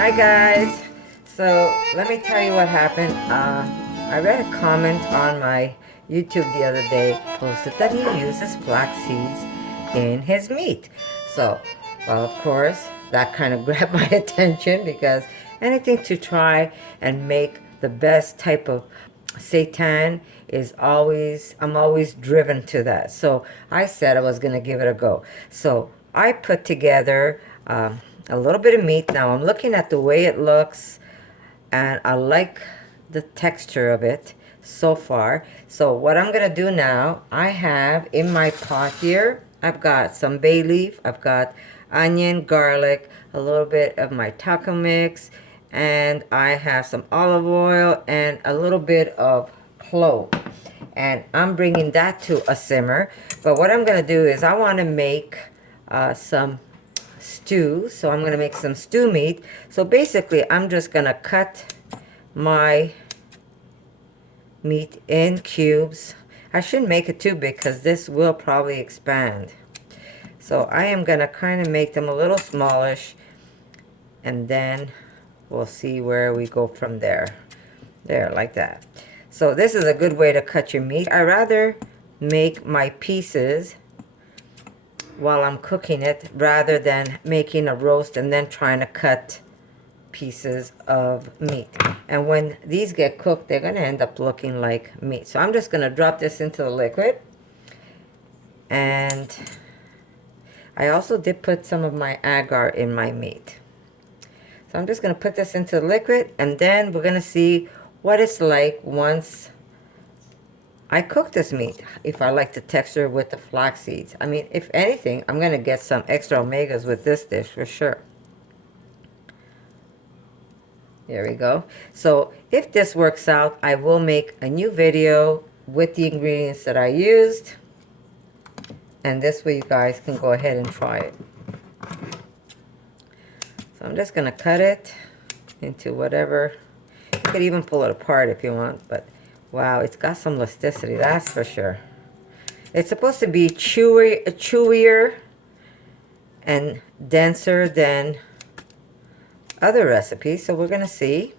Hi guys. So let me tell you what happened. I read a comment on my YouTube the other day, posted that he uses flax seeds in his meat. So, well, of course, that kind of grabbed my attention because anything to try and make the best type of seitan is always, I'm always driven to that. So I said I was going to give it a go. So I put together a little bit of meat. Now I'm looking at the way it looks and I like the texture of it so far. So what I'm going to do now, I have in my pot here, I've got some bay leaf, I've got onion, garlic, a little bit of my taco mix, and I have some olive oil and a little bit of clove. And I'm bringing that to a simmer. But what I'm going to do is I want to make some stew. So I'm going to make some stew meat. So basically I'm just going to cut my meat in cubes. I shouldn't make it too big because this will probably expand. So I am going to kind of make them a little smallish, and then we'll see where we go from there. There, like that. So this is a good way to cut your meat. I rather make my pieces while I'm cooking it rather than making a roast and then trying to cut pieces of meat. And when these get cooked, they're going to end up looking like meat. So I'm just going to drop this into the liquid. And I also did put some of my agar in my meat. So I'm just going to put this into the liquid, and then we're going to see what it's like once I cook this meat, if I like the texture with the flax seeds. I mean, if anything, I'm going to get some extra omegas with this dish for sure. There we go. So if this works out, I will make a new video with the ingredients that I used. And this way you guys can go ahead and try it. So I'm just going to cut it into whatever. You could even pull it apart if you want, but wow, it's got some elasticity, that's for sure. It's supposed to be chewier and denser than other recipes, so we're going to see.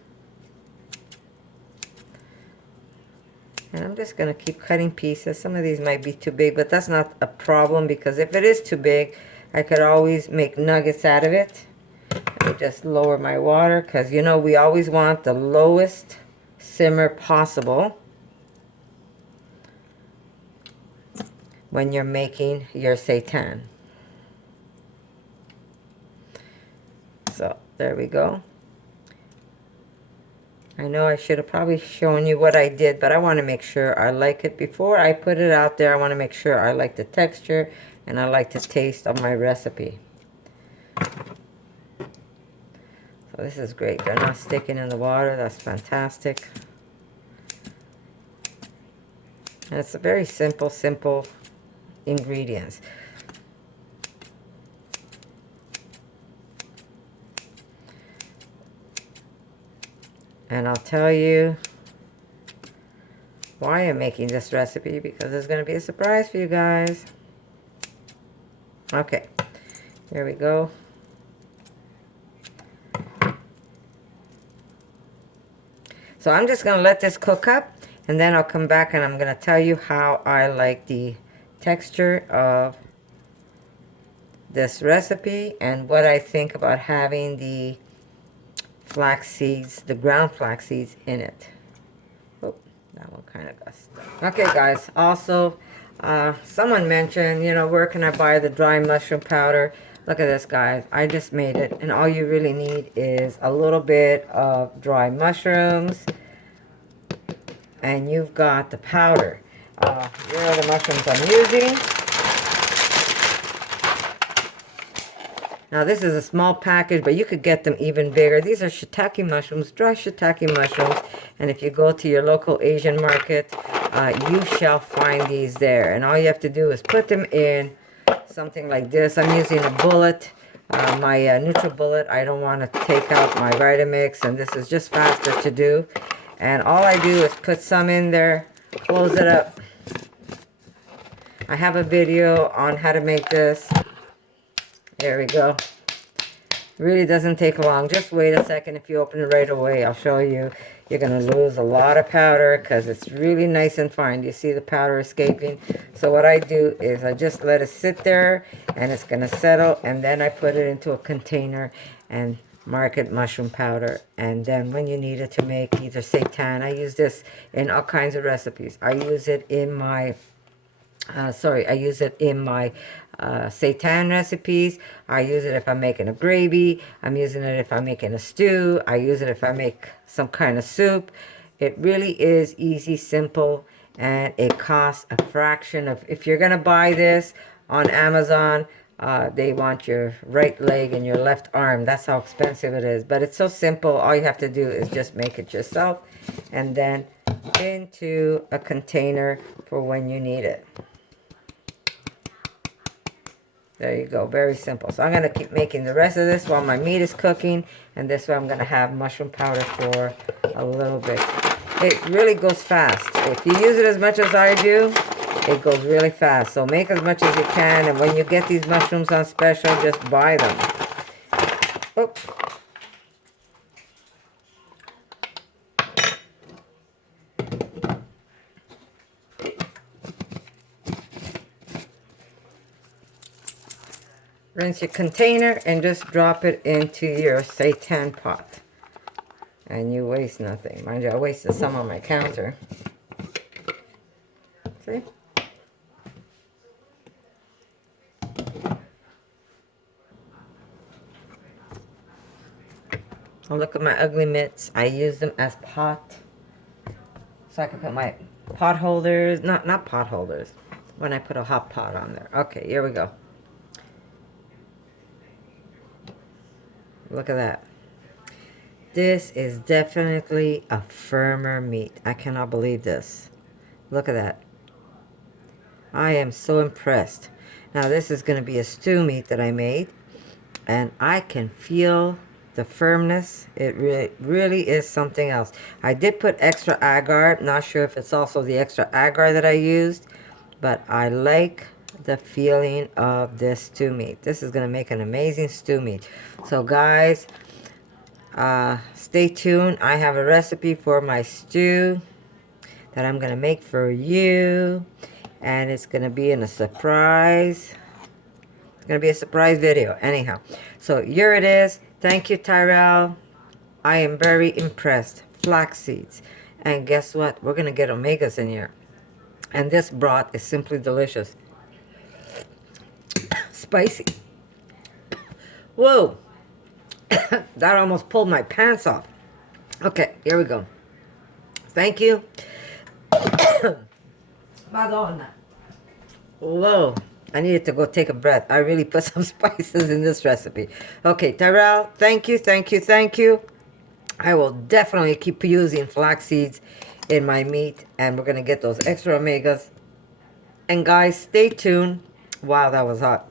And I'm just going to keep cutting pieces. Some of these might be too big, but that's not a problem, because if it is too big, I could always make nuggets out of it. Let me just lower my water, because you know we always want the lowest simmer possible when you're making your seitan. So there we go. I know I should have probably shown you what I did, but I want to make sure I like it before I put it out there. I want to make sure I like the texture and I like the taste of my recipe. So this is great. They're not sticking in the water. That's fantastic. And it's a very simple ingredients. And I'll tell you why I'm making this recipe, because it's going to be a surprise for you guys. Okay, here we go. So I'm just going to let this cook up, and then I'll come back and I'm going to tell you how I like the texture of this recipe and what I think about having the flax seeds, the ground flax seeds in it. Oh, that one kind of got stuck. Okay guys, also someone mentioned, you know, where can I buy the dry mushroom powder? Look at this guys, I just made it, and all you really need is a little bit of dry mushrooms and you've got the powder. Here are the mushrooms I'm using. Now this is a small package, but you could get them even bigger. These are shiitake mushrooms, dry shiitake mushrooms, and if you go to your local Asian market, you shall find these there. And all you have to do is put them in something like this. I'm using a bullet, my NutriBullet. I don't want to take out my Vitamix, and this is just faster to do. And all I do is put some in there, close it up. I have a video on how to make this. There we go. Really doesn't take long. Just wait a second. If you open it right away, I'll show you. You're going to lose a lot of powder because it's really nice and fine. You see the powder escaping? So what I do is I just let it sit there and it's going to settle. And then I put it into a container and mark it mushroom powder. And then when you need it to make either seitan, I use this in all kinds of recipes. I use it in my seitan recipes. I use it if I'm making a gravy. I'm using it if I'm making a stew. I use it if I make some kind of soup. It really is easy, simple, and it costs a fraction of, if you're going to buy this on Amazon, they want your right leg and your left arm. That's how expensive it is. But it's so simple. All you have to do is just make it yourself and then into a container for when you need it. There you go. Very simple. So I'm going to keep making the rest of this while my meat is cooking. And this way I'm going to have mushroom powder for a little bit. It really goes fast. If you use it as much as I do, it goes really fast. So make as much as you can. And when you get these mushrooms on special, just buy them. Oops. Rinse your container and just drop it into your seitan pot. And you waste nothing. Mind you, I wasted some on my counter. See? Oh, look at my ugly mitts. I use them as pot. So I can put my pot holders, not pot holders, when I put a hot pot on there. Okay, here we go. Look at that. This is definitely a firmer meat. I cannot believe this. Look at that. I am so impressed. Now this is going to be a stew meat that I made. And I can feel the firmness. It really is something else. I did put extra agar. Not sure if it's also the extra agar that I used. But I like the feeling of this stew meat. This is going to make an amazing stew meat. So guys, stay tuned. I have a recipe for my stew that I'm going to make for you. And it's going to be in a surprise. It's going to be a surprise video. Anyhow, so here it is. Thank you, Tyrell. I am very impressed. Flax seeds. And guess what? We're going to get omegas in here. And this broth is simply delicious. Spicy. Whoa. That almost pulled my pants off. Okay, here we go. Thank you. Madonna. Whoa. I needed to go take a breath. I really put some spices in this recipe. Okay, Tyrell, thank you, thank you, thank you. I will definitely keep using flax seeds in my meat. And we're going to get those extra omegas. And guys, stay tuned. Wow, that was hot.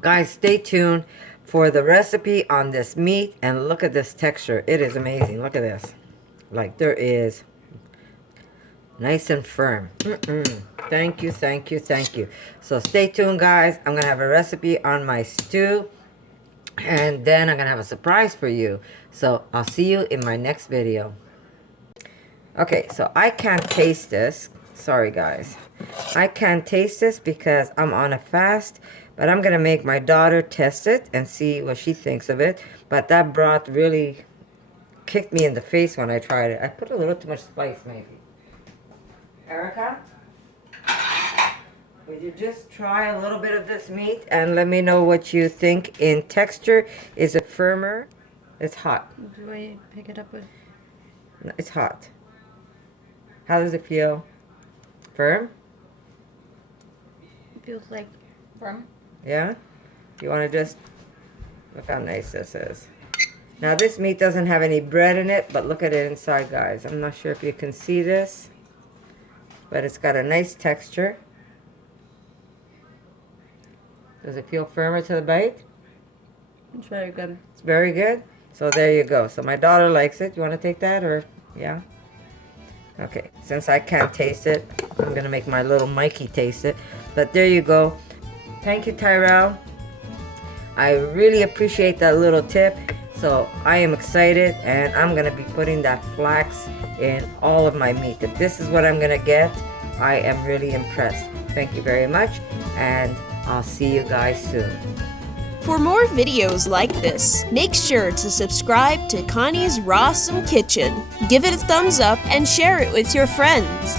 Guys, stay tuned for the recipe on this meat. And look at this texture. It is amazing. Look at this. Like there is nice and firm. Thank you, thank you, thank you. So stay tuned, guys. I'm going to have a recipe on my stew. And then I'm going to have a surprise for you. So I'll see you in my next video. Okay, so I can't taste this. Sorry, guys. I can't taste this because I'm on a fast. But I'm going to make my daughter test it and see what she thinks of it. But that broth really kicked me in the face when I tried it. I put a little too much spice, maybe. Erica? Would you just try a little bit of this meat and let me know what you think in texture? Is it firmer? It's hot. Do I pick it up with? No, it's hot. How does it feel? Firm? It feels like firm. Yeah? You want to just... Look how nice this is. Now this meat doesn't have any bread in it, but look at it inside, guys. I'm not sure if you can see this, but it's got a nice texture. Does it feel firmer to the bite? It's very good. It's very good? So there you go. So my daughter likes it. You want to take that or... Yeah? Okay. Since I can't taste it, I'm going to make my little Mikey taste it. But there you go. Thank you, Tyrell. I really appreciate that little tip. So I am excited, and I'm gonna be putting that flax in all of my meat. If this is what I'm gonna get, I am really impressed. Thank you very much, and I'll see you guys soon. For more videos like this, make sure to subscribe to Connie's RAWsome Kitchen. Give it a thumbs up and share it with your friends.